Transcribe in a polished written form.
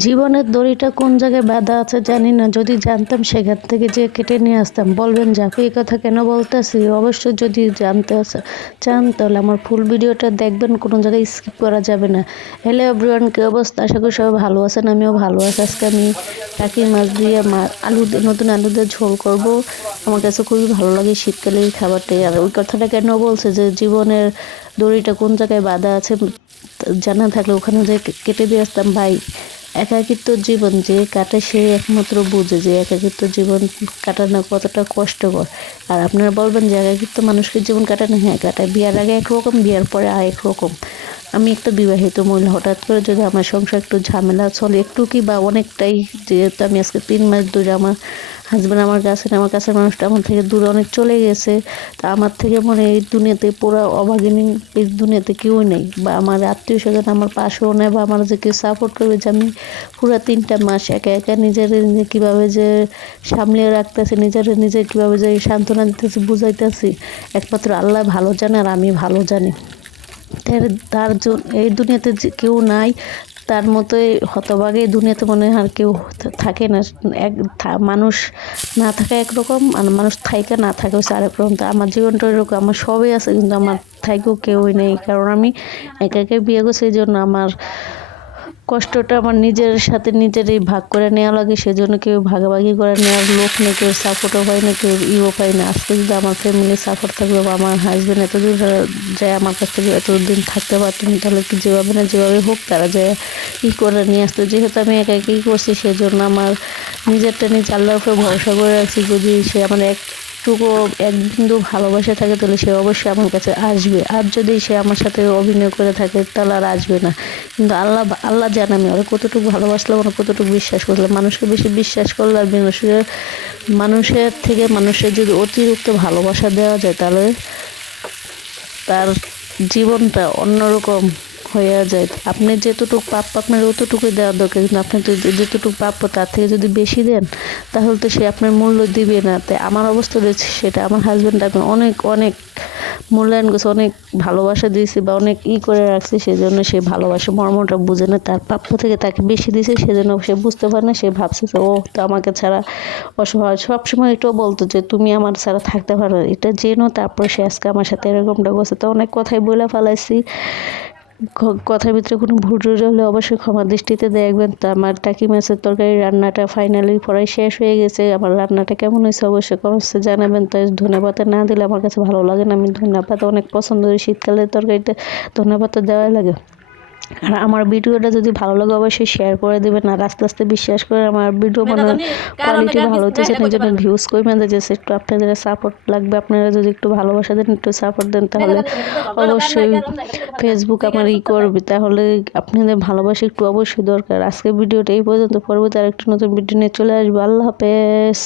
জীবনের দড়িটা কোন জায়গায় বাঁধা আছে জানি না, যদি জানতাম সেখান থেকে যে কেটে নিয়ে আসতাম। বলবেন যে আপু এই কথা কেন বলতেছি? অবশ্যই যদি জানতে চান তাহলে আমার ফুল ভিডিওটা দেখবেন, কোনো জায়গায় স্কিপ করা যাবে না। হ্যালো এভরিওয়ান, কি অবস্থা? আশা করি সবাই ভালো আছেন, আমিও ভালো আছি। আজকে আমি টাকি মাছ দিয়ে নতুন আলু দিয়ে ঝোল করব। আমার কাছে খুবই ভালো লাগে শীতকালে এই খাবারটাই। আর ওই কথাটা কেন বলছে যে জীবনের দড়িটা কোন জায়গায় বাঁধা আছে জানা থাকলে ওখানে যে কেটে দিয়ে আসতাম। ভাই, একাকিত্ব জীবন যে কাটে সে একমাত্র বুঝে যে একাকিত্ব জীবন কাটানো কতটা কষ্টকর। আর আপনারা বলবেন যে একাকিত্ব মানুষকে জীবন কাটানো, হ্যাঁ কাটায়। বিয়ার আগে একরকম, বিয়ার পরে আরেক রকম। আমি একটা বিবাহিত মহিলা, হঠাৎ করে যদি আমার সংসার একটু ঝামেলা চলে, একটু কি বা অনেকটাই, যেহেতু আমি আজকে 3 মাস ধরে আমার হাজব্যান্ড আমার কাছে না, আমার কাছের মানুষটা আমার থেকে দূরে অনেক চলে গেছে। তা আমার থেকে মনে এই দুনিয়াতে পুরো অভাগিনী এই দুনিয়াতে কেউ নেই, বা আমার আত্মীয় স্বজন আমার পাশেও নেই, বা আমার যে কেউ সাপোর্ট করবে। যে আমি পুরো 3টা মাস একা একা নিজের কীভাবে যে সামলিয়ে রাখতেছি, নিজে কীভাবে যে সান্ত্বনা দিতেছি, বুঝাইতেছি, একমাত্র আল্লাহ ভালো জানে আর আমি ভালো জানি। তার এই দুনিয়াতে যে কেউ নাই, তার মতোই হতভাগে এই দুনিয়াতে মনে হয় আর কেউ থাকে না। মানুষ না থাকা একরকম, আর মানুষ থাইকা না থাকে হচ্ছে আরেক রকম। তো আমার জীবনটা এরকম, আমার সবই আছে কিন্তু আমার থাইকেও কেউই নেই, কারণ আমি একা একা বিয়ে করছি। এই জন্য আমার কষ্টটা আমার নিজের সাথে নিজেরই ভাগ করে নেওয়া লাগে। সেজন্য কেউ ভাগাভাগি করে নেওয়ার লোক নেই, কেউ সাপোর্টও পাই না, কেউ পাই না। আজকে যদি আমার ফ্যামিলি সাপোর্ট থাকবে, বা আমার হাজব্যান্ড এতদূর যায় আমার কাছ থেকে এতদিন থাকতে পারতেন, তাহলে কি যেভাবে হোক তারা যে করে নিয়ে আসতো। যেহেতু আমি একা একই করছি, সেজন্য আমার নিজেরটা নিজে আল্লাহর উপরে ভরসা করে রাখছি। যদি সে আমার একটুকু এক বিন্দু ভালোবাসা থাকে তাহলে সে অবশ্যই আমার কাছে আসবে। আর যদি সে আমার সাথে অভিনয় করে থাকে তাহলে আর আসবে না। কিন্তু আল্লাহ জানে আমি ওরা কতটুকু ভালোবাসলাম, ওরা কতটুকু বিশ্বাস করলাম। মানুষকে বেশি বিশ্বাস করলে আর মানুষের থেকে মানুষের যদি অতিরিক্ত ভালোবাসা দেওয়া যায়, তাহলে তার জীবনটা অন্যরকম হয়ে যায়। আপনি যেতটুকু প্রাপ্য আপনার অতটুকুই দেওয়ার দরকার, কিন্তু আপনি যেতটুকু প্রাপ্য তার থেকে যদি বেশি দেন তাহলে তো সে আপনার মূল্য দিবে না। তাই আমার অবস্থা রয়েছে সেটা। আমার হাজব্যান্ড এখন অনেক অনেক মূল্যায়ন করছে, অনেক ভালোবাসা দিয়েছি বা অনেক করে রাখছি, সেজন্য সে ভালোবাসা মর্মটা বুঝে না। তার প্রাপ্য থেকে তাকে বেশি দিয়েছে, সেজন্য সে বুঝতে পারে না। সে ভাবছে যে ও তো আমাকে ছাড়া অসহায়। সবসময় এটাও বলতো যে তুমি আমার ছাড়া থাকতে পারো, এটা জেনো তারপর সে আজকে আমার সাথে এরকমটা করছে। তো অনেক কথাই বলে ফেলাইছি, কথার ভিতরে কোনো ভুল হলে অবশ্যই ক্ষমা দৃষ্টিতে দেখবেন। তো আমার টাকি মাছের তরকারি রান্নাটা ফাইনালি প্রায় শেষ হয়ে গেছে। আমার রান্নাটা কেমন হয়েছে অবশ্যই কমেন্টসে জানাবেন। তো ধনেপাতা না দিলে আমার কাছে ভালো লাগে না, আমি ধনেপাতা অনেক পছন্দ করি। শীতকালের তরকারিতে ধনেপাতা দেওয়াই লাগে। আর আমার ভিডিওটা যদি ভালো লাগে অবশ্যই শেয়ার করে দেবেন। আর আস্তে আস্তে বিশ্বাস করে আমার ভিডিও কোয়ালিটি ভালো হতেছে, এই জন্য ভিউজ কমে যাচ্ছে। একটু আপনাদের সাপোর্ট লাগবে, আপনারা যদি একটু ভালোবাসা দেন, একটু সাপোর্ট দেন, তাহলে অবশ্যই ফেসবুক আমার করবে। তাহলে আপনাদের ভালোবাসা একটু অবশ্যই দরকার। আজকে ভিডিওটা এই পর্যন্ত, পরবর্তী আরেকটি নতুন ভিডিও নিয়ে চলে আসবো। আল্লাহ হাফেজ।